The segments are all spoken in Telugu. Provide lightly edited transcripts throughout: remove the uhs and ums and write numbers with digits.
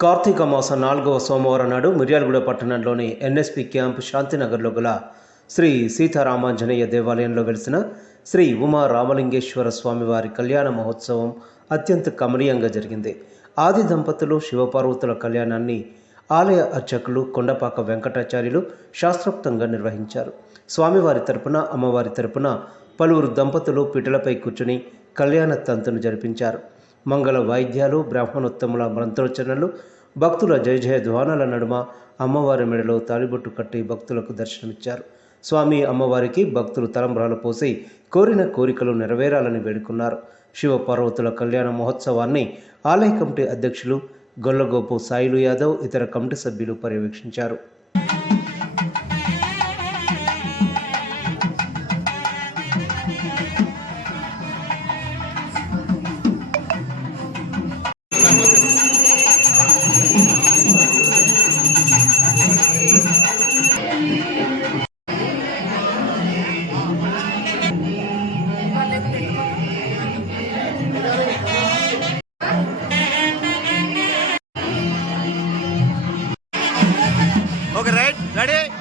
కార్తీక మాస 4వ సోమవారం నాడు మిర్యాలగూడ పట్టణంలోని ఎన్ఎస్పి క్యాంప్ శాంతినగర్లో గల శ్రీ సీతారామాంజనేయ దేవాలయంలో వెలిసిన శ్రీ ఉమా రామలింగేశ్వర స్వామివారి కళ్యాణ మహోత్సవం అత్యంత కమనీయంగా జరిగింది. ఆది దంపతులు శివపార్వతుల కళ్యాణాన్ని ఆలయ అర్చకులు కొండపాక వెంకటాచార్యులు శాస్త్రోక్తంగా నిర్వహించారు. స్వామివారి తరపున అమ్మవారి తరపున పలువురు దంపతులు పీటలపై కూర్చుని కళ్యాణ తంతును జరిపించారు. మంగళ వాయిద్యాలు, బ్రాహ్మణోత్తముల మంత్రోచ్చరణలు, భక్తుల జయ జయ ధ్వానాల నడుమ అమ్మవారి మెడలో తాలిబొట్టు కట్టి భక్తులకు దర్శనమిచ్చారు. స్వామి అమ్మవారికి భక్తులు తలంబ్రాలు పోసి కోరిన కోరికలు నెరవేరాలని వేడుకున్నారు. శివపార్వతుల కళ్యాణ మహోత్సవాన్ని ఆలయ కమిటీ అధ్యక్షులు గొల్లగోపు సాయిలు యాదవ్ ఇతర కమిటీ సభ్యులు పర్యవేక్షించారు. Okay, right? Ready?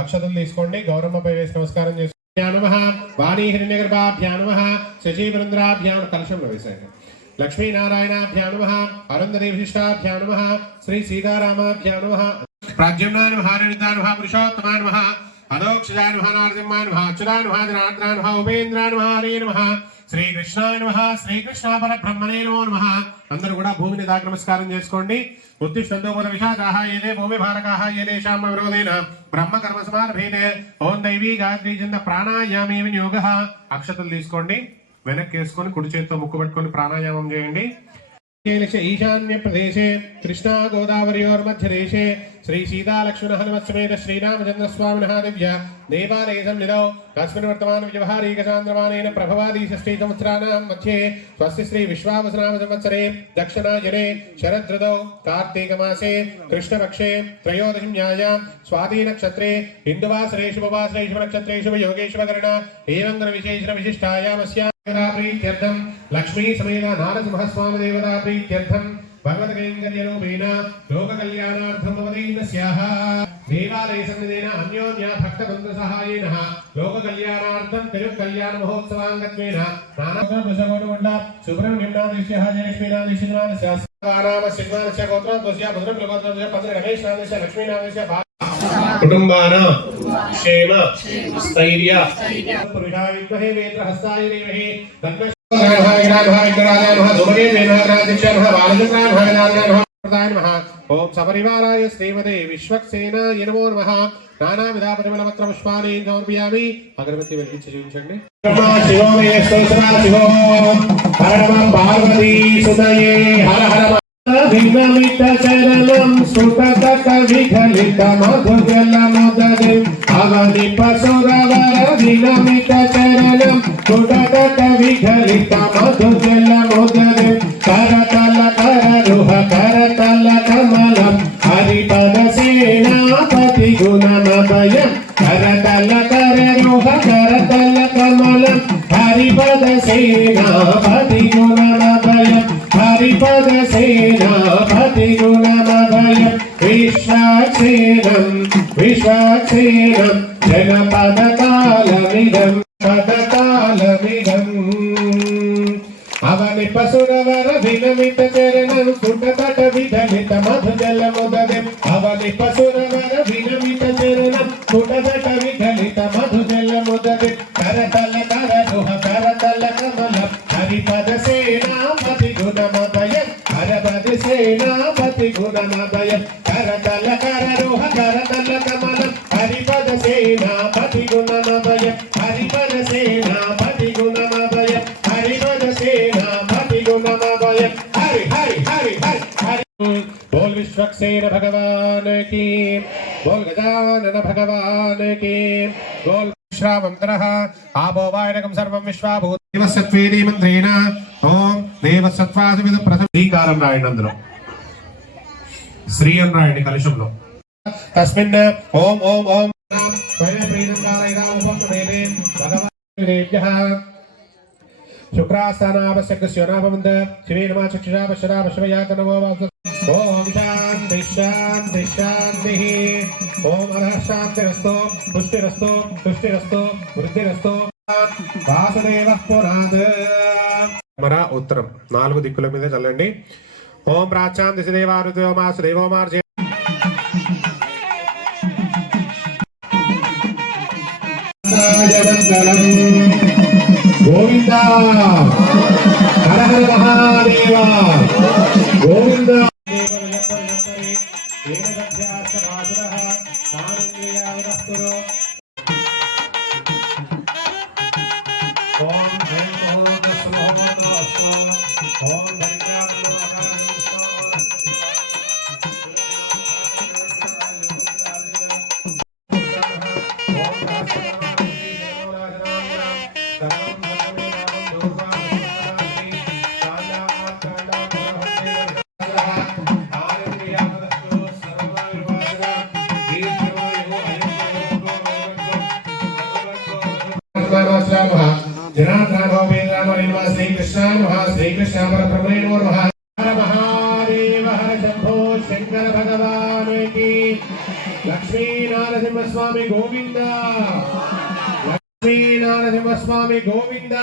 అక్షతలు తీసుకోండి. గౌరమ్మపై వేసి నమస్కారం చేసుకోండి. వాణీ హిరణ్యగర్భాభ్యాం నమః, శశీవృంద్రాభ్యాం కలశంలో వేసాయి. లక్ష్మీనారాయణాభ్యాం నమః, అరుంధతి విశిష్టాభ్యాం నమః, శ్రీ సీతారామాభ్యాం నమః, ప్రాజ్ఞాయ నమః, హరితాయ నమః, పురుషోత్తమాయ నమః, అదోక్షజాయ నమః, నారసింహాయ నమః, అచ్యుతాయ నమః, జనార్దనాయ నమః, ఉపేంద్రాయ నమః, హరే నమః, శ్రీకృష్ణాయ నమః, శ్రీకృష్ణ పరబ్రహ్మణే నమో నమః. అందరూ కూడా భూమిని దాకా నమస్కారం చేసుకోండి. ఉత్తిష్టంతోపద విషాదాః ఏదే భూమి భారకాః ఏదేషాం విరోధేన బ్రహ్మ కర్మ సమారభేతే ఓం దైవీ గాయత్రీ ఛంద ప్రాణాయామే వినియోగః. అక్షతలు తీసుకోండి. వెనక్కి వేసుకొని కుడి చేతితో ముక్కు పట్టుకొని ప్రాణాయామం చేయండి. ఈశాన్య ప్రదేశే కృష్ణా గోదావరియోర్మధ్యదేశే శ్రీ సీతాలక్ష్మణ హనుమత్సమేత శ్రీరామచంద్ర స్వామినః దివ్య దేవాలయ సన్నిధౌ తస్మిన్ వర్తమాన వ్యవహారీక చాంద్రమానేన ప్రభవాది షష్ఠీ సంవత్సరాణాం మధ్యే స్వస్తి శ్రీ విశ్వావసనామ సంవత్సరే దక్షిణాయనే శరదృతౌ కార్తీక మాసే కృష్ణపక్షే త్రయోదశిన్యాయాం స్వాతి నక్షత్రే హిందువాసరే శుభవాసరే శుభ నక్షత్రే శుభ యోగే శుభకరణ ఏవం గ్రహ విశేషణ విశిష్టాయామస్యా ప్రీత్యర్థం లక్ష్మీ సమేత నారసింహస్వామి దేవతా ప్రీత్యర్థం భగవద్గైంకర్యరూపేణ లోకకళ్యాణార్థం అవదీనస్యాః దేవాలయసన్నిధేన అన్యోన్య భక్తబంధుసహాయేన లోకకళ్యాణార్థం తిరుకళ్యాణ మహోత్సవాంగత్వేన నానాభూషగోడుగుండ సుబ్రహ్మణ్యనాథేశ్యః జయలక్ష్మీనాథేశ్వరాస్య నామ సిగ్మానస్య గోత్రం తస్య భద్రగోత్రస్య పత్ర రమేశ్నాథేశ్య లక్ష్మీనాథేశ్య కుటుంబాన క్షేమ స్థైర్య పురుషాయ విద్మహే వేత్రహస్తాయ ధీమహి తన్నో ఓం సపరివారాయ శ్రీమదే విశ్వక్సేనాయ నమో నమః నానావిధ పరిమళపత్ర పుష్పాన్ని సమర్పయామి. అగరబత్తి వెలిగించి చూపించండి. పార్వతీ సుతయే హర హర వినమిత చరణం సుతత విఘలిత మధుజల ముదదే అవని పసురవర వినమిత చరణం సుతత విఘలిత మధుజల ముదదే కరతల కరరుహ కరతల కమలం హరిపద సేనాపతి గుణమభయం కరతల కరరుహ కరతల కమలం హరిపద సేనాపతి గుణమభయం హరిపద సేనాపతి గుణమభయం విశ్వక్సేనం విశ్వక్సేనం జనపదకాలమిదం పదకాలమిదం అవని పసురవర వినమిత చరణం సుటతట విధలిత మధుజల ముదదే అవని పసురవర వినమిత చరణం సుటతట విధలిత మధుజల ముదదే కరతల కరరుహ కరతల కమలం హరిపద సేనాపతి గుణమభయం హరపద సేనాపతి గుణమభయం కరతల కరరుహ కరతల కమలం హరిపద సేనాపతి గుణమభయం హరిపద సేనాపతి గుణమభయం హరిపద సేనాపతి గుణమభయం హరి హరి హరి హరి హరి. बोल विश्वक्सेन भगवान की, बोल गजानन भगवान की, बोल श्रावंतरः आपो वायनकं सर्वं विश्वाभूत देवसत्वेनि मंत्रेण ओम देवसत्वासविद प्रथम శ్రీకారం రాయండి. అందులో శ్రీ అని రాయండి కలశంలో. తస్మిన్ ఓం ఓం ఓం స్వయం ప్రీతం కారయదా ఉపమేనే భగవానేభ్యః శుక్రాస్థానావశ్యకస్యోనాభవంత శివే నమః చక్షుషాపశ్యరాపశ్వయాతనవో ఓం శాంతి శాంతి శాంతి ఓం అరహ శాంతిరస్తు పుష్టిరస్తు తుష్టిరస్తు వృద్ధిరస్తు వాసుదేవ పురాత్. మన ఉత్తరం 4 దిక్కుల మీద చల్లండి. ఓం ప్రాచ్యాం దిశదేవారుదేవమాసుదేవోమార్జే గోవింద హర హర మహాదేవ గోవింద. శ్రీ కృష్ణ శ్రీ కృష్ణ పరబ్రహ్మణే నమః. హర మహాదేవ హర శంభో శంకర భగవాన్ కి. లక్ష్మీ నారసింహస్వామి గోవింద, లక్ష్మీ నారసింహస్వామి గోవింద.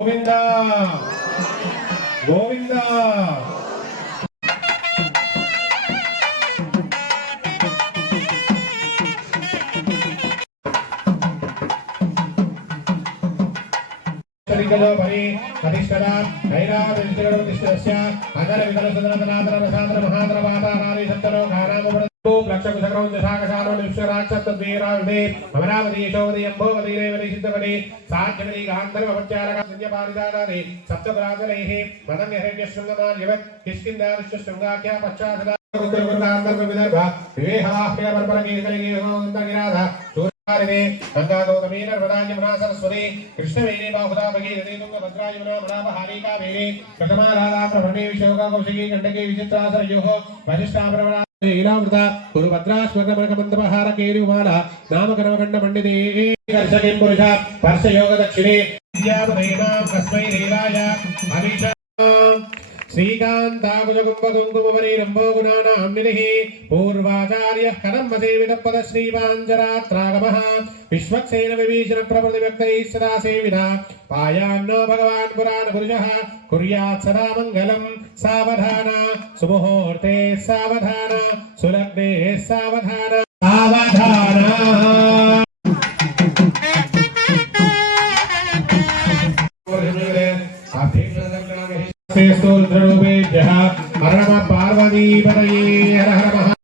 గోవింద గోవింద. परिकलोपरि प्रतिष्ठता नैरातिष्ठस्य अदर विदल सदनतनादर रसादर महादर वातानारि सत्तरो गानामवद लक्षक सकरं दशाकशारो निश्चराक्षतद्वीरावदे अमरावती यशोवती अंबोवती रेवती सिद्धवती साध्यवती गान्धर्वपत्यारका संज्ञापारिदानानि सप्तप्रातरैः मदं यहैर्य शृङ्गमाल्यवत् किष्किन्धारुष्य शृङ्गाख्या पश्चादला उत्तरगुरुकान्तर्विदर्भ विवेहाह्य परपरकीर्कलिगेहोन्तगिराध चूरारिणे गङ्गागौतमी नर्मदा यमुना सरस्वती कृष्णवेणी बाहुदा भगीरथी तुङ्गभद्रा यमुना मलापहारिका वेणी कृतमालादा प्रभृति विशोका कौशिकी गण्डकी विचित्रा सरयोः वरिष्ठा प्रवणा ईलावृता गुरुभद्रा स्वर्णमणकमन्तपहार केरुमाला नामकर्मकण्ड पण्डिते कर्षकिं पुरुष पर्शयोग दक्षिणे विद्यापदेमां कस्मै देवाय अभिषा श्रीकान्ताकुजकुम्भकुङ्कुमपरिरम्भो गुणानां पूर्वाचार्यः कदम्बसेवितपद श्रीपाञ्जरात्रागमः विश्वक्सेन विभीषण प्रभृतिव्यक्तैः सदा सेविता पायान्नो भगवान् पुराणपुरुषः कुर्यात् सदा मङ्गलम् सावधान सुमुहूर्ते सावधान सुलग्ने सावधान सावधान स्तोत्ररूपेभ्यः हर नमः पार्वतीपतये हर हर महा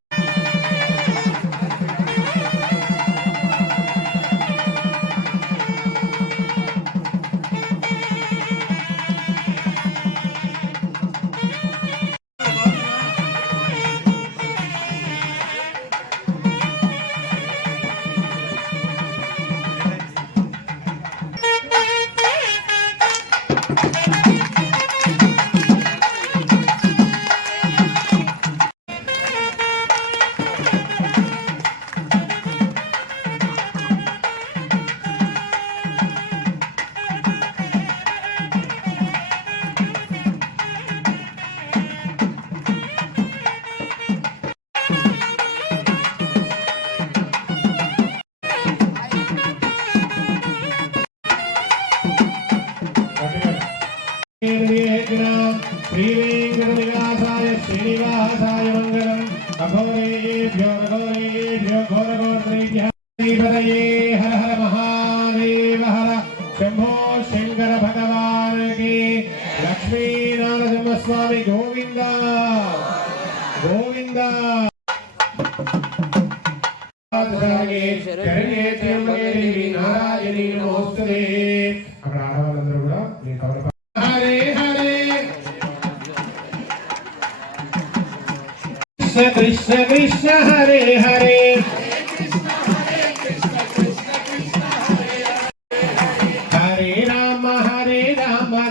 श्रीवेंकटनिवासाय श्रीनिवासाय मंगलम् अघोरेभ्यो घोरेभ्यो घोरगोत्रेभ्यः श्रीपतये हर हर महादेव हर शंभो शंकर भगवान की लक्ष्मी नारसिंह स्वामी गोविंद गोविंद नारायणी नमोस्तुते అక్కడ ఆడవాళ్ళందరూ కూడా మీ కవర్ హరే హరే కృష్ణ కృష్ణ కృష్ణ హరే హరే హరే రామ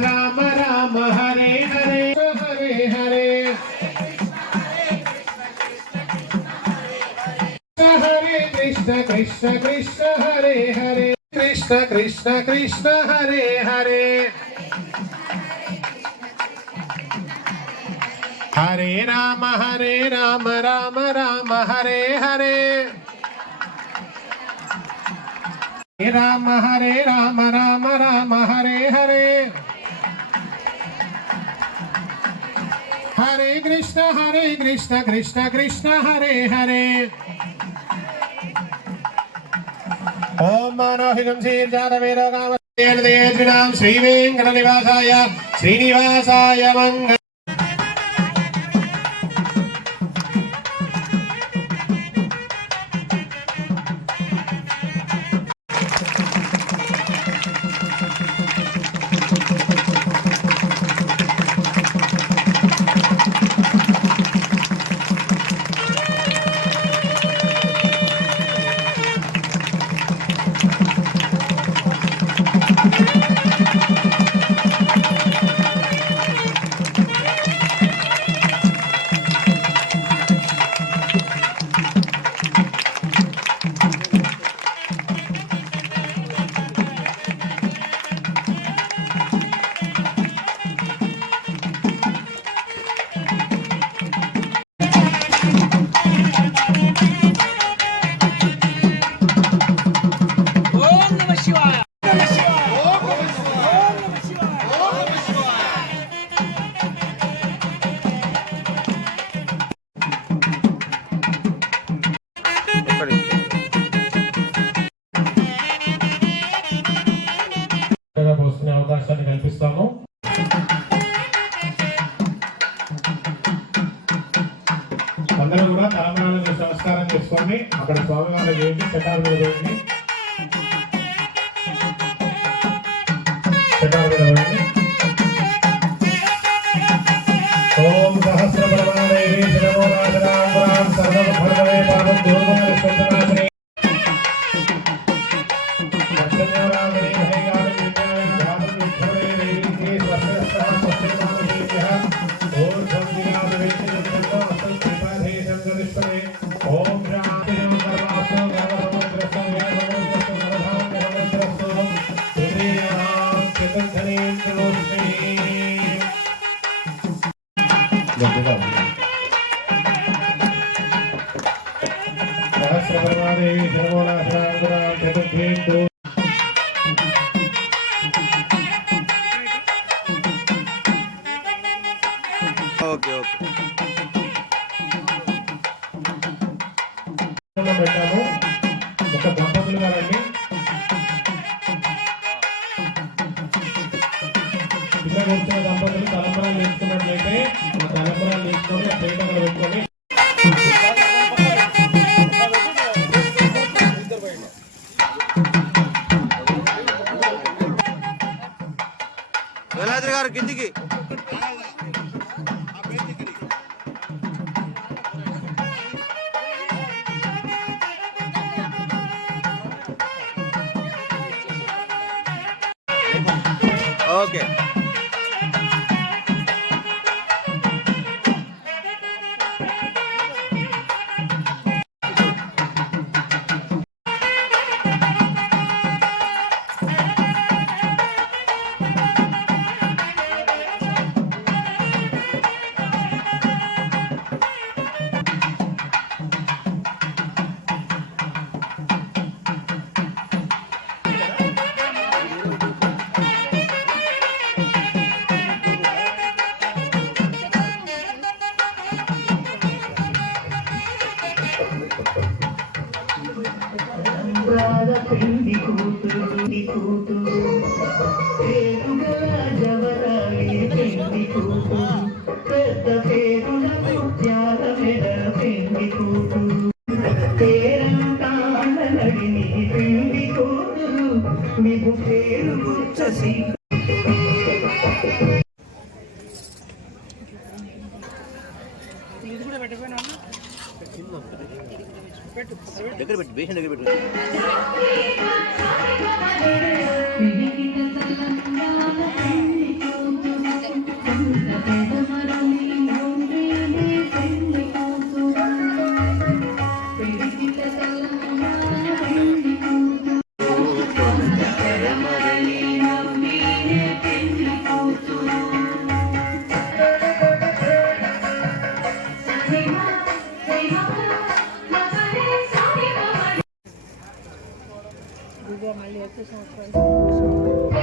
రామ రామ హరే హరే హరే హరే హరే కృష్ణ కృష్ణ కృష్ణ హరే హరే कृष्ण कृष्ण कृष्ण हरे हरे हरे राम राम राम हरे हरे राम राम हरे हरे हरे कृष्ण कृष्ण कृष्ण हरे हरे ओम मनोहितं श्रीर्जातवेदोगामस्तेन श्रीवेंकटनिवासाय श्रीनिवासाय मंगल కూడా తలంబరాలను నమస్కారం చేసుకోండి. అక్కడ స్వామివారి చేయండి, చటాల మీద వేయండి, చటాల మీద వేయండి. ఓం సహస్రపరమాదేవి శిరమో రాజరాంబరాం సర్వభర్గవే పాపం దూర్వారి స్వంతనాశిని లక్ష్మీనారాయణి హరిగారి విజ్ఞానం ధాతం విష్ణువే దేవికే స్వస్తిరస్తః స్వస్తిర్మానుషేభ్యః ఓం సంవినాద వేదికృతంలో అస్తం త్రిపాధే సంగదిష్పదే ఓం శాంతిరం సర్వాస్తో గర్వసముద్రస్తో వేదసముద్రస్తో సర్వధామ్యసముద్రస్తో హృదయాం చతుర్ధనేంద్రోష్ణే సహస్రపరమాదేవి సర్వోనాశనాంగురాం చతుర్థేందు ఓకే ఓకే పెట్టాము. ఒక దంపతులు గారండి, ఇక్కడ కూర్చున్న దంపతులు తలంబరాలు తీసుకున్నట్లయితే ఆ తలంబరాలు తీసుకొని ఆ ప్లేట్ అక్కడ పెట్టుకొని వేలాద్రి గారు కిందికి ఓకే పెండి కూతురు పేరుగా జవరాలి పెండి కూతురు పెద్ద పేరులకు త్యాగ మెడ పెండి కూతురు పేరంటాడని పెండి కూతురు మీకు పేరు గుర్చసి దగ్గర పెట్టి బేషన్ దగ్గర పెట్టు మళ్ళీ ఎక్కువ సంవత్సరాలు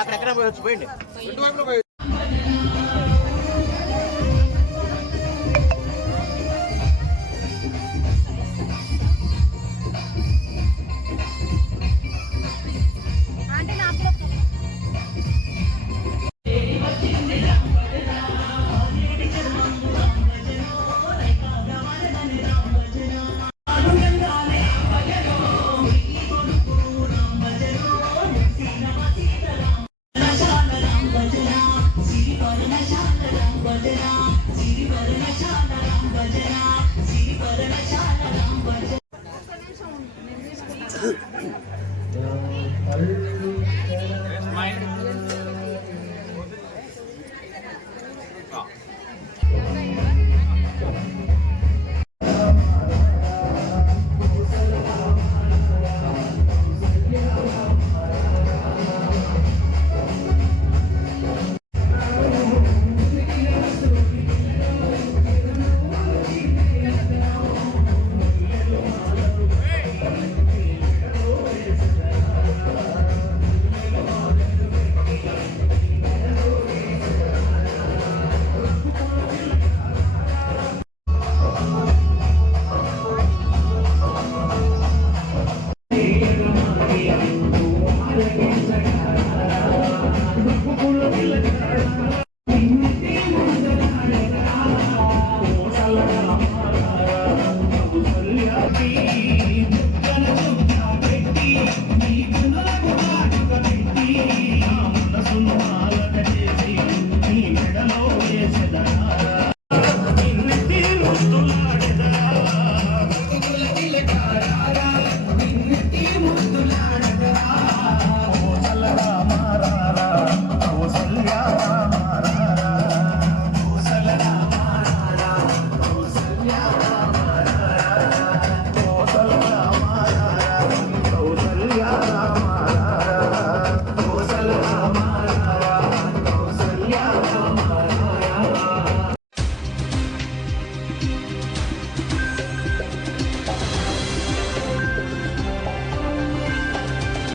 అక్కడెక్కడ పోయొచ్చు పోయండి.